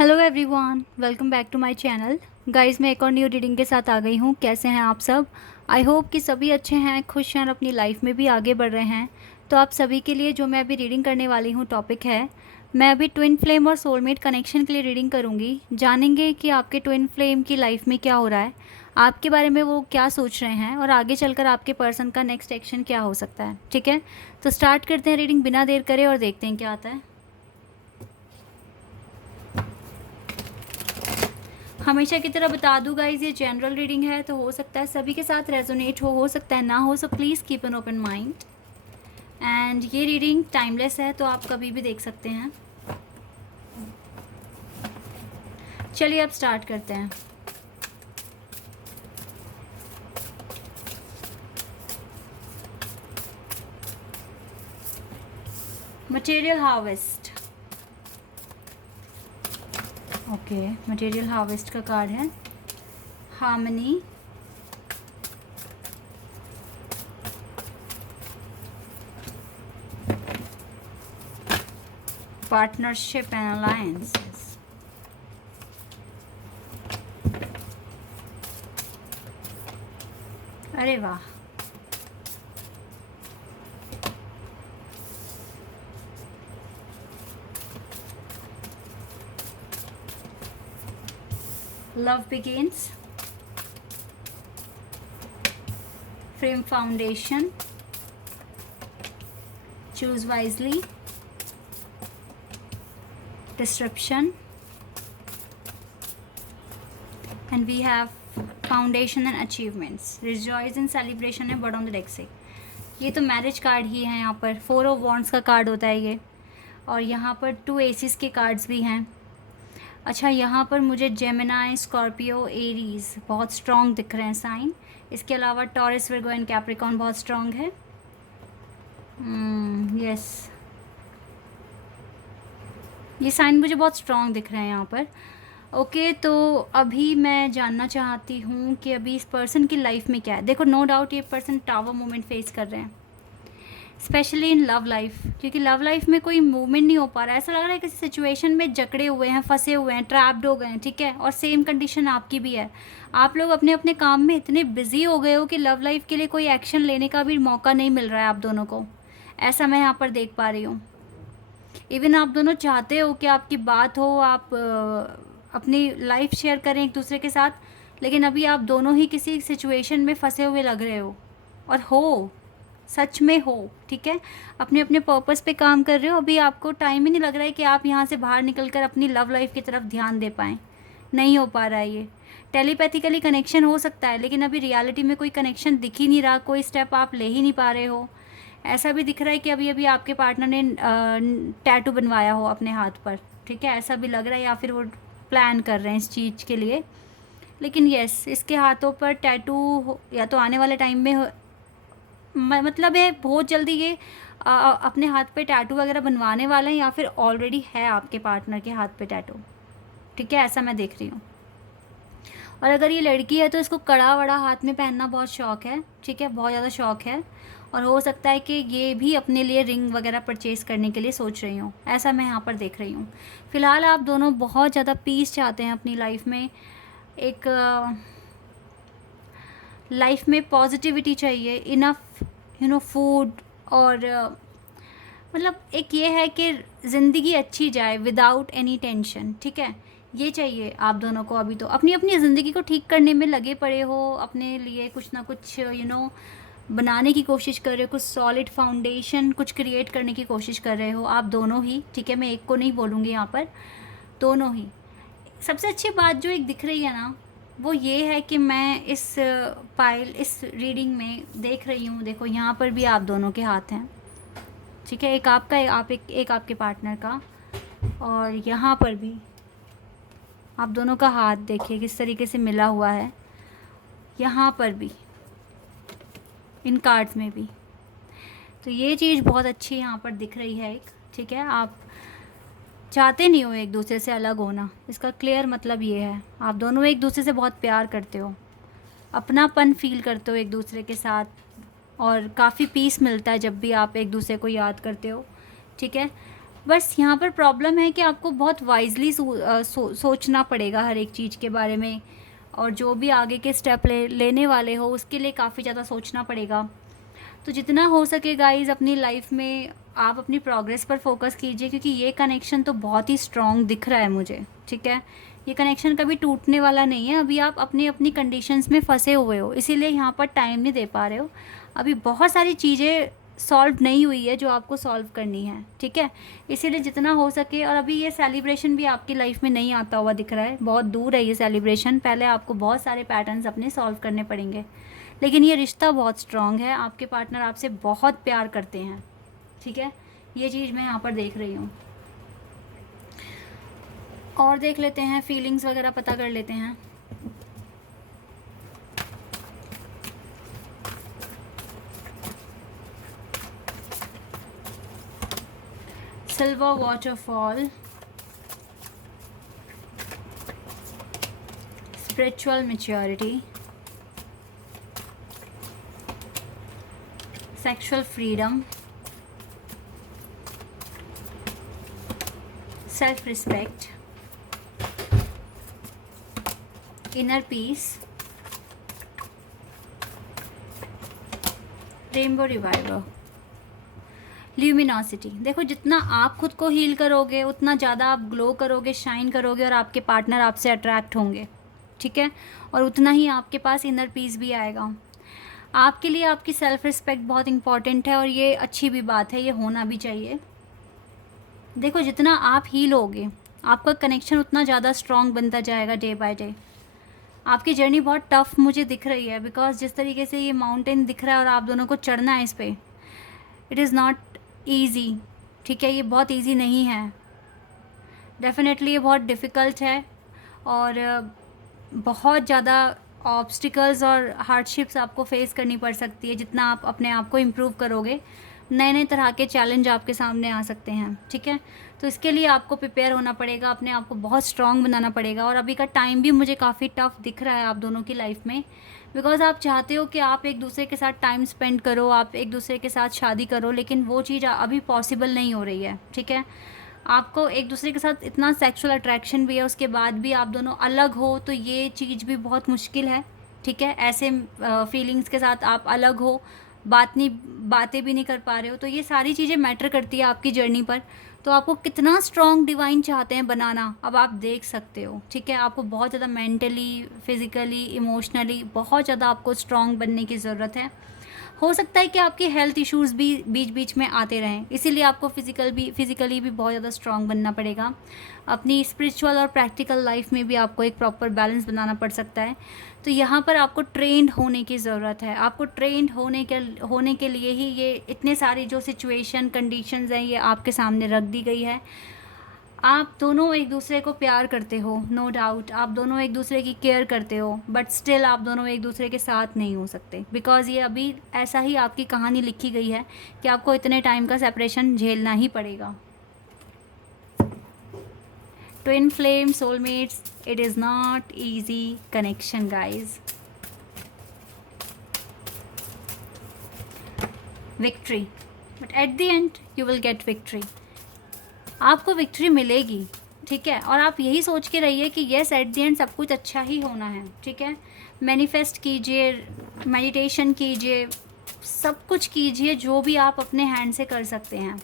Hello everyone, welcome back to my channel. Guys, मैं एक और न्यू रीडिंग के साथ आ गई हूँ। कैसे हैं आप सब? आई होप कि सभी अच्छे हैं, खुश हैं और अपनी लाइफ में भी आगे बढ़ रहे हैं। तो आप सभी के लिए जो मैं अभी रीडिंग करने वाली हूँ टॉपिक है, मैं अभी ट्विन फ्लेम और सोलमेट कनेक्शन के लिए रीडिंग करूँगी। जानेंगे कि आपके ट्विन फ्लेम की लाइफ में क्या हो रहा है, आपके बारे में वो क्या सोच रहे हैं और आगे चलकर आपके पर्सन का नेक्स्ट एक्शन क्या हो सकता है। ठीक है, तो स्टार्ट करते हैं रीडिंग बिना देर करे और देखते हैं क्या आता है। हमेशा की तरह बता दूँ गाइज, ये जनरल रीडिंग है, तो हो सकता है सभी के साथ रेजोनेट हो सकता है ना हो, so please keep an open mind. And ये रीडिंग टाइमलेस है, तो आप कभी भी देख सकते हैं। चलिए अब स्टार्ट करते हैं। Material harvest. Okay, material harvest का कार्ड है हार्मनी, पार्टनरशिप एंड अलायंसेस। अरे वाह, love begins, frame foundation, choose wisely, disruption, and we have foundation and achievements, rejoice and celebration है बट ऑन द डेक से। ये तो मैरिज कार्ड ही है, यहाँ पर 4 ऑफ वॉन्ड्स का कार्ड होता है ये, और यहाँ पर 2 एसिस के कार्ड्स भी हैं। अच्छा, यहाँ पर मुझे जेमिनाई, स्कॉर्पियो, एरीज बहुत स्ट्रॉन्ग दिख रहे हैं साइन। इसके अलावा टॉरस, विर्गो एंड कैप्रिकॉर्न बहुत स्ट्रॉन्ग है। यस, ये साइन मुझे बहुत स्ट्रॉन्ग दिख रहे हैं यहाँ पर। ओके, तो अभी मैं जानना चाहती हूँ कि अभी इस पर्सन की लाइफ में क्या है। देखो, नो डाउट ये पर्सन टावर मोमेंट फेस कर रहे हैं, स्पेशली इन लव लाइफ, क्योंकि लव लाइफ में कोई मूवमेंट नहीं हो पा रहा है। ऐसा लग रहा है किसी सिचुएशन में जकड़े हुए हैं, फंसे हुए हैं, ट्रैप्ड हो गए हैं। ठीक है, और सेम कंडीशन आपकी भी है। आप लोग अपने अपने काम में इतने बिजी हो गए हो कि लव लाइफ के लिए कोई एक्शन लेने का भी मौका नहीं मिल रहा है आप दोनों को। ऐसा मैं यहाँ पर देख पा रही हूँ। इवन आप दोनों चाहते हो कि आपकी बात हो, आप अपनी लाइफ शेयर करें एक दूसरे के साथ, लेकिन अभी आप दोनों ही किसी सिचुएशन में फंसे हुए लग रहे हो, और हो, सच में हो। ठीक है, अपने अपने पर्पस पे काम कर रहे हो। अभी आपको टाइम ही नहीं लग रहा है कि आप यहाँ से बाहर निकल कर अपनी लव लाइफ की तरफ ध्यान दे पाएँ। नहीं हो पा रहा है ये। टेलीपैथिकली कनेक्शन हो सकता है, लेकिन अभी रियलिटी में कोई कनेक्शन दिख ही नहीं रहा, कोई स्टेप आप ले ही नहीं पा रहे हो। ऐसा भी दिख रहा है कि अभी अभी आपके पार्टनर ने टैटू बनवाया हो अपने हाथ पर। ठीक है, ऐसा भी लग रहा है, या फिर वो प्लान कर रहे हैं इस चीज़ के लिए। लेकिन यस, इसके हाथों पर टैटू या तो आने वाले टाइम में मतलब है बहुत जल्दी ये अपने हाथ पे टैटू वगैरह बनवाने वाले हैं, या फिर ऑलरेडी है आपके पार्टनर के हाथ पे टैटू। ठीक है, ऐसा मैं देख रही हूँ। और अगर ये लड़की है तो इसको कड़ा वड़ा हाथ में पहनना बहुत शौक है। ठीक है, बहुत ज़्यादा शौक है, और हो सकता है कि ये भी अपने लिए रिंग वगैरह परचेज़ करने के लिए सोच रही हूँ। ऐसा मैं यहाँ पर देख रही हूँ। फ़िलहाल आप दोनों बहुत ज़्यादा पीस चाहते हैं अपनी लाइफ में। एक लाइफ में पॉजिटिविटी चाहिए, इनफ फूड, और मतलब एक ये है कि ज़िंदगी अच्छी जाए विदाउट एनी टेंशन। ठीक है, ये चाहिए आप दोनों को। अभी तो अपनी अपनी ज़िंदगी को ठीक करने में लगे पड़े हो, अपने लिए कुछ ना कुछ बनाने की कोशिश कर रहे हो, कुछ सॉलिड फाउंडेशन कुछ क्रिएट करने की कोशिश कर रहे हो आप दोनों ही। ठीक है, मैं एक को नहीं बोलूँगी यहाँ पर, दोनों ही। सबसे अच्छी बात जो एक दिख रही है ना, वो ये है कि मैं इस इस रीडिंग में देख रही हूँ। देखो, यहाँ पर भी आप दोनों के हाथ हैं। ठीक है, एक आपका, एक आपके पार्टनर का, और यहाँ पर भी आप दोनों का हाथ देखिए किस तरीके से मिला हुआ है। यहाँ पर भी, इन कार्ड्स में भी, तो ये चीज़ बहुत अच्छी यहाँ पर दिख रही है एक। ठीक है, आप चाहते नहीं हो एक दूसरे से अलग होना, इसका क्लियर मतलब ये है। आप दोनों एक दूसरे से बहुत प्यार करते हो, अपनापन फील करते हो एक दूसरे के साथ, और काफ़ी पीस मिलता है जब भी आप एक दूसरे को याद करते हो। ठीक है, बस यहाँ पर प्रॉब्लम है कि आपको बहुत वाइजली सोचना पड़ेगा हर एक चीज़ के बारे में, और जो भी आगे के स्टेप लेने वाले हो उसके लिए काफ़ी ज़्यादा सोचना पड़ेगा। तो जितना हो सके गाइज़ अपनी लाइफ में आप अपनी प्रोग्रेस पर फोकस कीजिए, क्योंकि ये कनेक्शन तो बहुत ही स्ट्रॉन्ग दिख रहा है मुझे, ठीक है। ये कनेक्शन कभी टूटने वाला नहीं है। अभी आप अपनी अपनी कंडीशंस में फंसे हुए हो, इसीलिए यहाँ पर टाइम नहीं दे पा रहे हो। अभी बहुत सारी चीज़ें सॉल्व नहीं हुई है जो आपको सॉल्व करनी है, ठीक है। इसीलिए जितना हो सके, और अभी ये सेलिब्रेशन भी आपकी लाइफ में नहीं आता हुआ दिख रहा है, बहुत दूर है ये सेलिब्रेशन। पहले आपको बहुत सारे पैटर्न्स अपने सॉल्व करने पड़ेंगे, लेकिन ये रिश्ता बहुत स्ट्रॉन्ग है। आपके पार्टनर आपसे बहुत प्यार करते हैं, ठीक है। ये चीज़ मैं यहाँ पर देख रही हूँ। और देख लेते हैं, फीलिंग्स वगैरह पता कर लेते हैं। Silver waterfall, spiritual maturity, sexual freedom, self respect, inner peace, rainbow reviver, luminosity. देखो जितना आप खुद को हील करोगे उतना ज़्यादा आप ग्लो करोगे, शाइन करोगे, और आपके पार्टनर आपसे अट्रैक्ट होंगे, ठीक है। और उतना ही आपके पास इनर पीस भी आएगा। आपके लिए आपकी सेल्फ रिस्पेक्ट बहुत इंपॉर्टेंट है, और ये अच्छी भी बात है, ये होना भी चाहिए। देखो जितना आप हील होगे आपका कनेक्शन उतना ज़्यादा स्ट्रॉन्ग बनता जाएगा डे बाय डे। आपकी जर्नी बहुत टफ मुझे दिख रही है, बिकॉज जिस तरीके से ये माउंटेन दिख रहा है और आप दोनों को चढ़ना है इस पर, इट इज़ नॉट ईजी, ठीक है। ये बहुत ईजी नहीं है, डेफिनेटली ये बहुत डिफ़िकल्ट है, और बहुत ज़्यादा ऑब्स्टिकल्स और हार्डशिप्स आपको फेस करनी पड़ सकती है। जितना आप अपने आप को इम्प्रूव करोगे, नए नए तरह के चैलेंज आपके सामने आ सकते हैं, ठीक है। तो इसके लिए आपको प्रिपेयर होना पड़ेगा, अपने आप को बहुत स्ट्रॉन्ग बनाना पड़ेगा। और अभी का टाइम भी मुझे काफ़ी टफ दिख रहा है आप दोनों की लाइफ में, बिकॉज आप चाहते हो कि आप एक दूसरे के साथ टाइम स्पेंड करो, आप एक दूसरे के साथ शादी करो, लेकिन वो चीज़ अभी पॉसिबल नहीं हो रही है, ठीक है। आपको एक दूसरे के साथ इतना सेक्सुअल अट्रैक्शन भी है, उसके बाद भी आप दोनों अलग हो, तो ये चीज़ भी बहुत मुश्किल है, ठीक है। ऐसे फीलिंग्स के साथ आप अलग हो, बातें भी नहीं कर पा रहे हो, तो ये सारी चीज़ें मैटर करती है आपकी जर्नी पर। तो आपको कितना स्ट्रॉन्ग डिवाइन चाहते हैं बनाना, अब आप देख सकते हो, ठीक है। आपको बहुत ज़्यादा मेंटली, फिज़िकली, इमोशनली बहुत ज़्यादा आपको स्ट्रॉन्ग बनने की ज़रूरत है। हो सकता है कि आपके हेल्थ इश्यूज़ भी बीच बीच में आते रहें, इसीलिए आपको फिज़िकली भी बहुत ज़्यादा स्ट्रॉन्ग बनना पड़ेगा। अपनी स्पिरिचुअल और प्रैक्टिकल लाइफ में भी आपको एक प्रॉपर बैलेंस बनाना पड़ सकता है। तो यहाँ पर आपको ट्रेंड होने की ज़रूरत है। आपको ट्रेंड होने के लिए ही ये इतने सारी जो सिचुएशन कंडीशंस हैं ये आपके सामने रख दी गई है। आप दोनों एक दूसरे को प्यार करते हो, नो डाउट, आप दोनों एक दूसरे की केयर करते हो, बट स्टिल आप दोनों एक दूसरे के साथ नहीं हो सकते, बिकॉज़ ये अभी ऐसा ही आपकी कहानी लिखी गई है कि आपको इतने टाइम का सेपरेशन झेलना ही पड़ेगा। Twin flame, soulmates, it is not easy connection guys. Victory, but at the end you will get victory. आपको विक्ट्री मिलेगी, ठीक है। और आप यही सोच के रहिए कि येस, एट द एंड सब कुछ अच्छा ही होना है, ठीक है। मैनिफेस्ट कीजिए, मेडिटेशन कीजिए, सब कुछ कीजिए जो भी आप अपने हैंड से कर सकते हैं,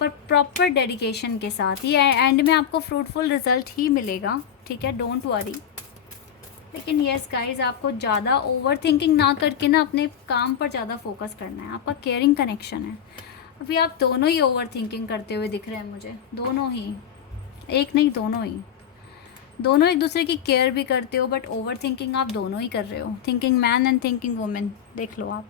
पर प्रॉपर डेडिकेशन के साथ। ये एंड में आपको फ्रूटफुल रिजल्ट ही मिलेगा, ठीक है, डोंट वरी। लेकिन येस गाइज, आपको ज़्यादा ओवर थिंकिंग ना करके ना अपने काम पर ज़्यादा फोकस करना है। आपका केयरिंग कनेक्शन है। अभी आप दोनों ही ओवर थिंकिंग करते हुए दिख रहे हैं मुझे, दोनों ही, एक नहीं दोनों ही। दोनों एक दूसरे की केयर भी करते हो, बट ओवर थिंकिंग आप दोनों ही कर रहे हो। Thinking man and thinking women, देख लो आप।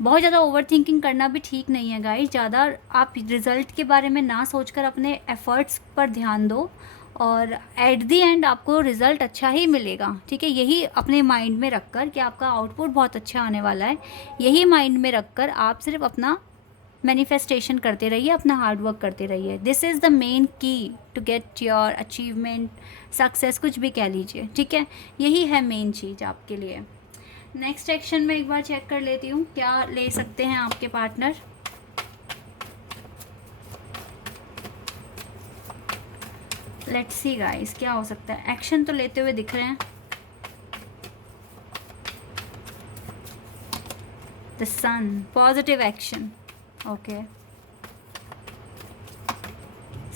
बहुत ज़्यादा ओवर थिंकिंग करना भी ठीक नहीं है गाइस। ज़्यादा आप रिज़ल्ट के बारे में ना सोचकर अपने एफ़र्ट्स पर ध्यान दो, और एट दी एंड आपको रिज़ल्ट अच्छा ही मिलेगा, ठीक है। यही अपने माइंड में रखकर कि आपका आउटपुट बहुत अच्छा आने वाला है, यही माइंड में रखकर आप सिर्फ अपना मैनिफेस्टेशन करते रहिए, अपना हार्ड वर्क करते रहिए। This is the main key to get your achievement, success, कुछ भी कह लीजिए, ठीक है। यही है मेन चीज़ आपके लिए। नेक्स्ट एक्शन में एक बार चेक कर लेती हूँ क्या ले सकते हैं आपके पार्टनर। लेट्स सी गाइस क्या हो सकता है। एक्शन तो लेते हुए दिख रहे हैं। The sun, positive action. Okay,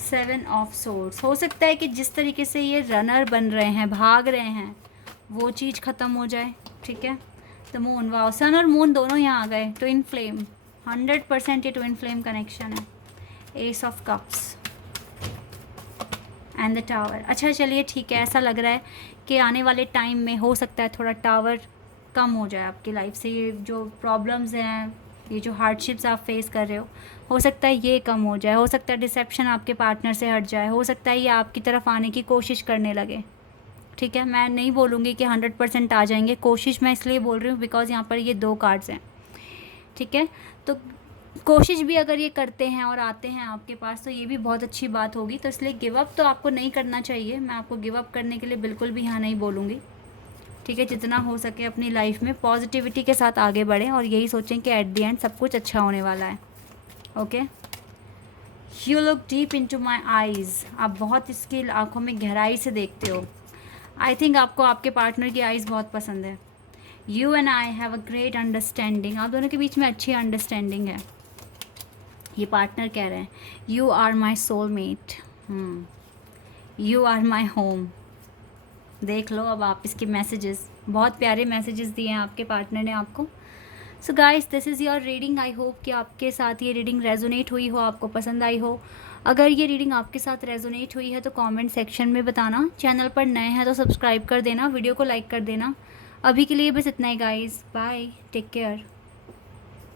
7 of swords. हो सकता है कि जिस तरीके से ये रनर बन रहे हैं, भाग रहे हैं, वो चीज़ ख़त्म हो जाए। ठीक है, द मून, वाओ, सन और मून दोनों यहाँ आ गए। ट्विन फ्लेम, 100% ये ट्विन फ्लेम कनेक्शन है। S of cups and the tower. अच्छा चलिए ठीक है, ऐसा लग रहा है कि आने वाले टाइम में हो सकता है थोड़ा टावर कम हो जाए आपकी लाइफ से। ये जो प्रॉब्लम्स हैं, ये जो हार्डशिप्स आप फेस कर रहे हो सकता है ये कम हो जाए। हो सकता है डिसेप्शन आपके पार्टनर से हट जाए। हो सकता है ये आपकी तरफ आने की कोशिश करने लगे। ठीक है, मैं नहीं बोलूँगी कि 100% आ जाएंगे। कोशिश मैं इसलिए बोल रही हूँ बिकॉज़ यहाँ पर ये 2 कार्ड्स हैं। ठीक है, तो कोशिश भी अगर ये करते हैं और आते हैं आपके पास तो ये भी बहुत अच्छी बात होगी। तो इसलिए गिव अप तो आपको नहीं करना चाहिए। मैं आपको गिव अप करने के लिए बिल्कुल भी हाँ नहीं बोलूँगी। ठीक है, जितना हो सके अपनी लाइफ में पॉजिटिविटी के साथ आगे बढ़ें और यही सोचें कि एट द एंड सब कुछ अच्छा होने वाला है। Okay, you look deep into my eyes. आप बहुत इसकी आंखों में गहराई से देखते हो। आई थिंक आपको आपके पार्टनर की आईज़ बहुत पसंद है। You and I have a great understanding. आप दोनों के बीच में अच्छी अंडरस्टैंडिंग है। ये पार्टनर कह रहे हैं you are my soulmate, you are my home. देख लो अब आप इसके मैसेजेस, बहुत प्यारे मैसेजेस दिए हैं आपके पार्टनर ने आपको। So guys, this is your reading. I hope कि आपके साथ ये रीडिंग रेजोनेट हुई हो, आपको पसंद आई हो। अगर ये रीडिंग आपके साथ रेजोनेट हुई है तो कमेंट सेक्शन में बताना। चैनल पर नए हैं तो सब्सक्राइब कर देना, वीडियो को लाइक कर देना। अभी के लिए बस इतना ही गाइस, बाय, टेक केयर।